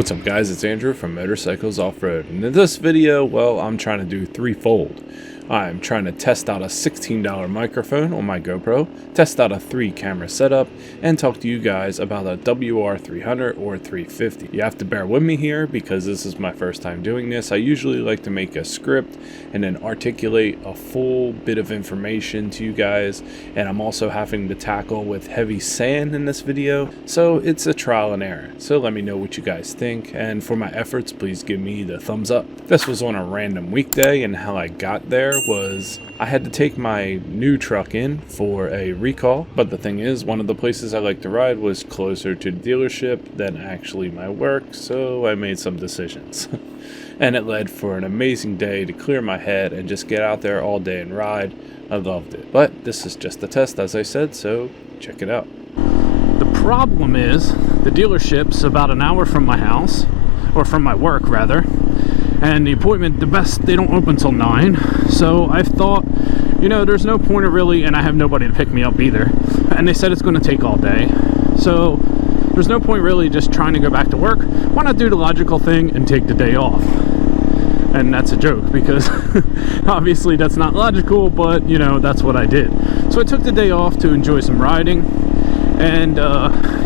What's up guys, it's Andrew from Motorcycles Off-Road, and in this video, well, I'm trying to do threefold. I'm trying to test out a $16 microphone on my GoPro, test out a 3-camera setup, and talk to you guys about a WR300 or 350. You have to bear with me here because this is my first time doing this. I usually like to make a script and then articulate a full bit of information to you guys, and I'm also having to tackle with heavy sand in this video, so it's a trial and error. So let me know what you guys think, and for my efforts, please give me the thumbs up. This was on a random weekday, and how I got there was I had to take my new truck in for a recall, but the thing is, one of the places I like to ride was closer to the dealership than actually my work, so I made some decisions. And it led for an amazing day to clear my head and just get out there all day and ride. I loved it. But this is just a test, as I said, so check it out. The problem is the dealership's about an hour from my house, or from my work rather, and the appointment, they don't open till 9, so I thought, you know, there's no point of really, and I have nobody to pick me up either, and they said it's going to take all day, so there's no point really just trying to go back to work. Why not do the logical thing and take the day off? And that's a joke because obviously that's not logical, but you know, that's what I did. So I took the day off to enjoy some riding and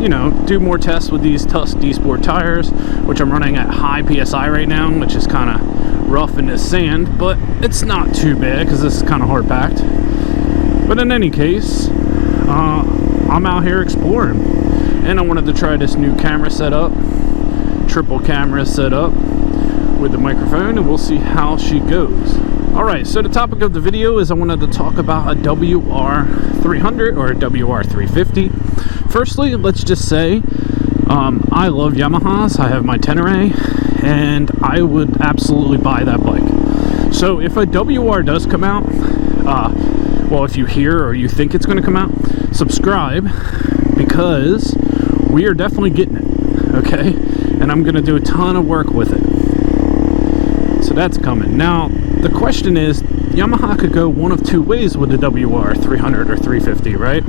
you know, do more tests with these WR250R Sport tires, which I'm running at high PSI right now, which is kind of rough in this sand, but it's not too bad because this is kind of hard packed. But in any case, I'm out here exploring, and I wanted to try this new camera setup, triple camera setup with the microphone, and we'll see how she goes. Alright, so the topic of the video is I wanted to talk about a WR300 or a WR350. Firstly, let's just say I love Yamahas. I have my Tenere, and I would absolutely buy that bike. So if a WR does come out, well, if you hear or you think it's going to come out, subscribe, because we are definitely getting it, okay? And I'm going to do a ton of work with it. So that's coming. Now, the question is, Yamaha could go one of two ways with the WR300 or 350, right?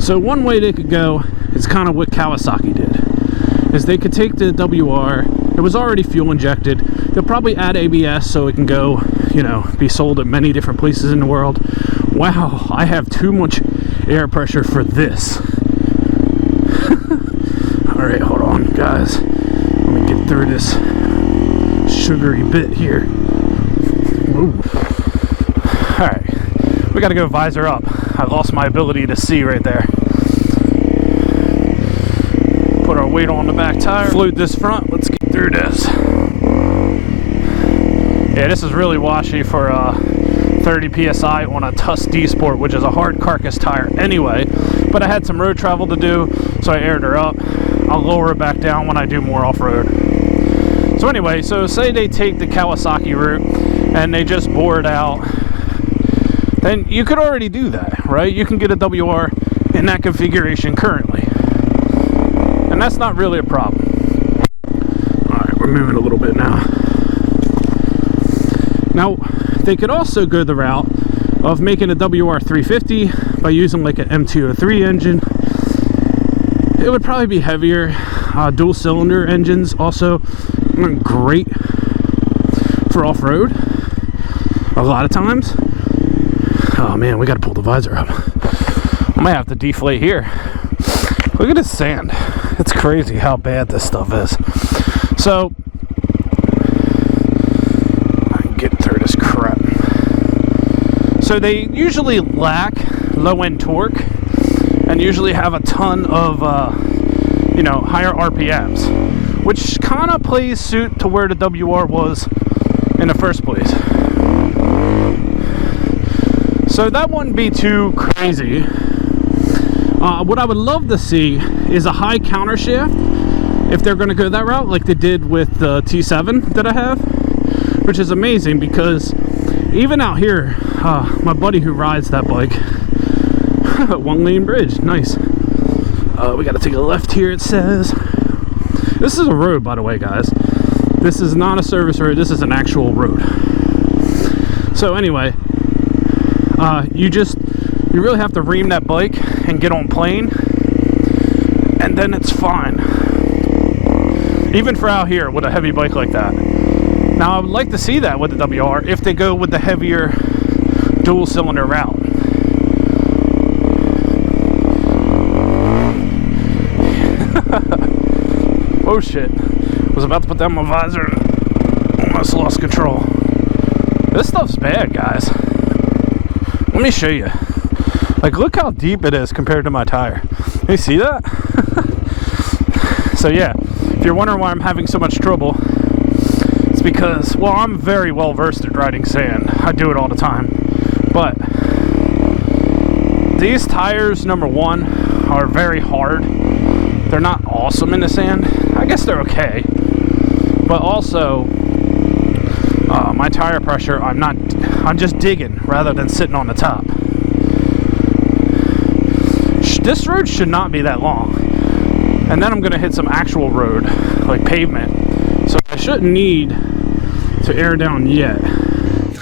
So one way they could go is kind of what Kawasaki did, is they could take the WR, it was already fuel injected, they'll probably add ABS so it can go, you know, be sold at many different places in the world. Wow, I have too much air pressure for this. Alright, hold on guys, let me get through this sugary bit here. Alright, we gotta go visor up. I lost my ability to see right there. Put our weight on the back tire, float this front, let's get through this. Yeah, this is really washy for 30 PSI on a WR250R Sport, which is a hard carcass tire anyway, but I had some road travel to do, so I aired her up. I'll lower it back down when I do more off-road. So anyway, so say they take the Kawasaki route and they just bore it out, then you could already do that, right? You can get a WR in that configuration currently, and that's not really a problem. Alright, we're moving a little bit now. Now, they could also go the route of making a WR350 by using like an M203 engine. It would probably be heavier. Dual cylinder engines also great for off-road a lot of times. Oh man, we gotta pull the visor up. I might have to deflate here. Look at this sand. It's crazy how bad this stuff is. So I can get through this crap. So they usually lack low-end torque and usually have a ton of you know, higher RPMs, which kind of plays suit to where the WR was in the first place. So that wouldn't be too crazy. What I would love to see is a high counter shaft if they're going to go that route, like they did with the T7 that I have, which is amazing because even out here, my buddy who rides that bike, one lane bridge, nice. We got to take a left here, it says. This is a road, by the way, guys. This is not a service road, this is an actual road. So anyway, you really have to ream that bike and get on plane, and then it's fine. even for out here with a heavy bike like that. Now I would like to see that with the WR if they go with the heavier dual cylinder route. Oh shit, was about to put down my visor and almost lost control. This stuff's bad, guys. Let me show you. Like, look how deep it is compared to my tire. You see that? So yeah, if you're wondering why I'm having so much trouble, it's because, well, I'm very well versed at riding sand. I do it all the time. But these tires, number one, are very hard. They're not awesome in the sand. I guess they're okay. But also, my tire pressure, I'm just digging rather than sitting on the top. This road should not be that long. And then I'm going to hit some actual road, like pavement. So I shouldn't need to air down yet.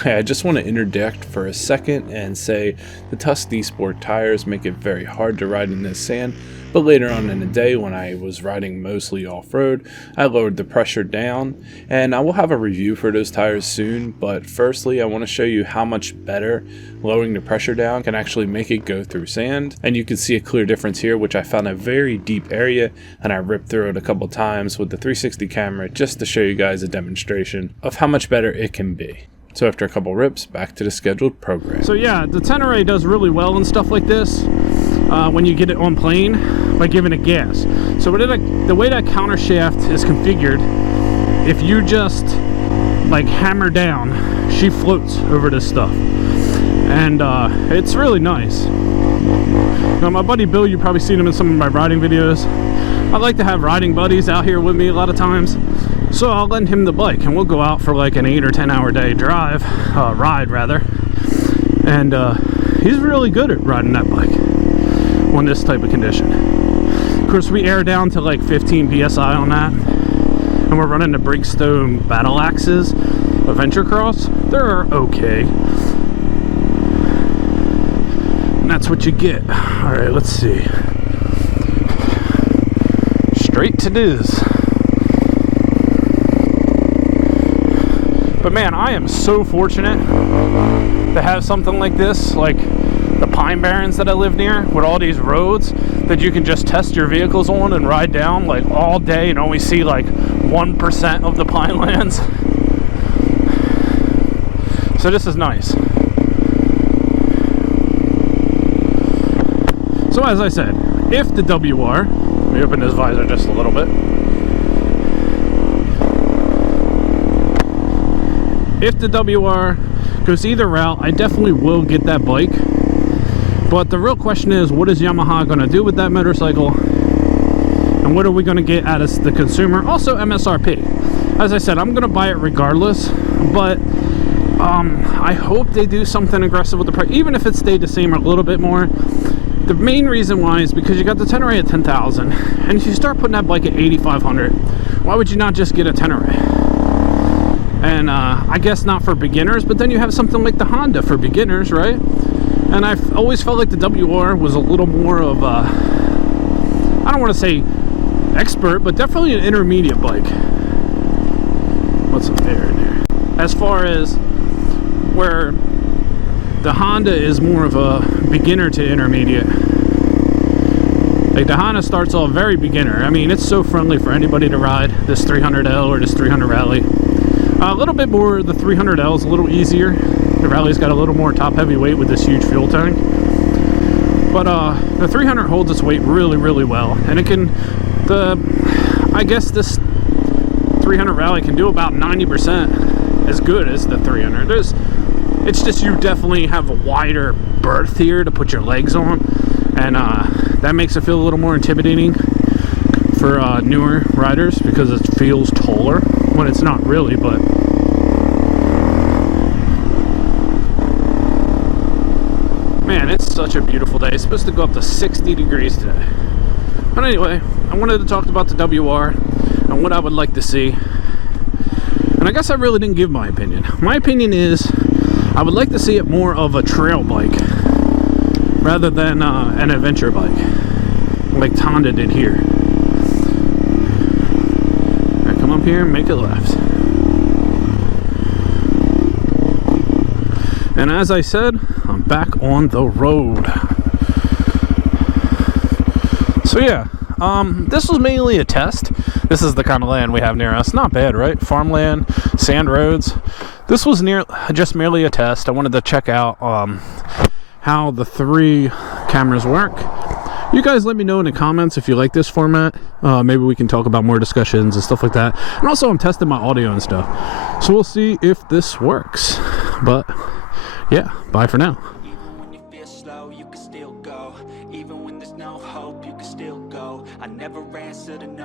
Hey, I just want to interject for a second and say the Tusky Sport tires make it very hard to ride in this sand, but later on in the day when I was riding mostly off-road, I lowered the pressure down, and I will have a review for those tires soon. But firstly, I want to show you how much better lowering the pressure down can actually make it go through sand, and you can see a clear difference here, which I found a very deep area, and I ripped through it a couple times with the 360 camera just to show you guys a demonstration of how much better it can be. So after a couple rips, back to the scheduled program. So yeah, the Tenere does really well and stuff like this when you get it on plane by giving it gas. So the way that counter shaft is configured, if you just like hammer down, she floats over this stuff. And it's really nice. Now my buddy Bill, you've probably seen him in some of my riding videos. I like to have riding buddies out here with me a lot of times. So I'll lend him the bike and we'll go out for like an 8 or 10 hour day ride rather. And he's really good at riding that bike on this type of condition. Of course, we air down to like 15 psi on that, and we're running the Bridgestone Battle Axes Adventure Cross. They're okay, and that's what you get. All right, let's see. Straight to this. But man, I am so fortunate to have something like this, like the Pine Barrens that I live near, with all these roads that you can just test your vehicles on and ride down like all day and only see like 1% of the pine lands. So this is nice. So as I said, if the WR, let me open this visor just a little bit. If the WR goes either route, I definitely will get that bike. But the real question is, what is Yamaha going to do with that motorcycle? And what are we going to get out of the consumer? Also MSRP. As I said, I'm going to buy it regardless. But I hope they do something aggressive with the price, even if it stayed the same or a little bit more. The main reason why is because you got the Tenere at 10,000, and if you start putting that bike at 8,500, why would you not just get a Tenere? And I guess not for beginners, but then you have something like the Honda for beginners, right? And I've always felt like the WR was a little more of a, I don't want to say expert, but definitely an intermediate bike. What's up there in there? As far as where the Honda is more of a beginner to intermediate. Like the Honda starts off very beginner. I mean, it's so friendly for anybody to ride, this 300L or this 300 Rally. A little bit more, the 300L is a little easier. The Rally's got a little more top heavy weight with this huge fuel tank. But the 300 holds its weight really, really well. And it can, I guess this 300 Rally can do about 90% as good as the 300. It's just you definitely have a wider berth here to put your legs on. And that makes it feel a little more intimidating for newer riders because it feels taller when it's not really, but man, it's such a beautiful day. It's supposed to go up to 60 degrees today. But anyway, I wanted to talk about the WR and what I would like to see. And I guess I really didn't give my opinion. My opinion is I would like to see it more of a trail bike rather than an adventure bike like Honda did here. up here and make it left. And as I said, I'm back on the road. So yeah, this was mainly a test. This is the kind of land we have near us. Not bad, right? Farmland, sand roads. This was just merely a test. I wanted to check out how the 3 cameras work. You guys let me know in the comments if you like this format. Maybe we can talk about more discussions and stuff like that. And also I'm testing my audio and stuff. So we'll see if this works. But yeah, bye for now. Even when you feel slow, you can still go. Even when there's no hope, you can still go. I never answer to no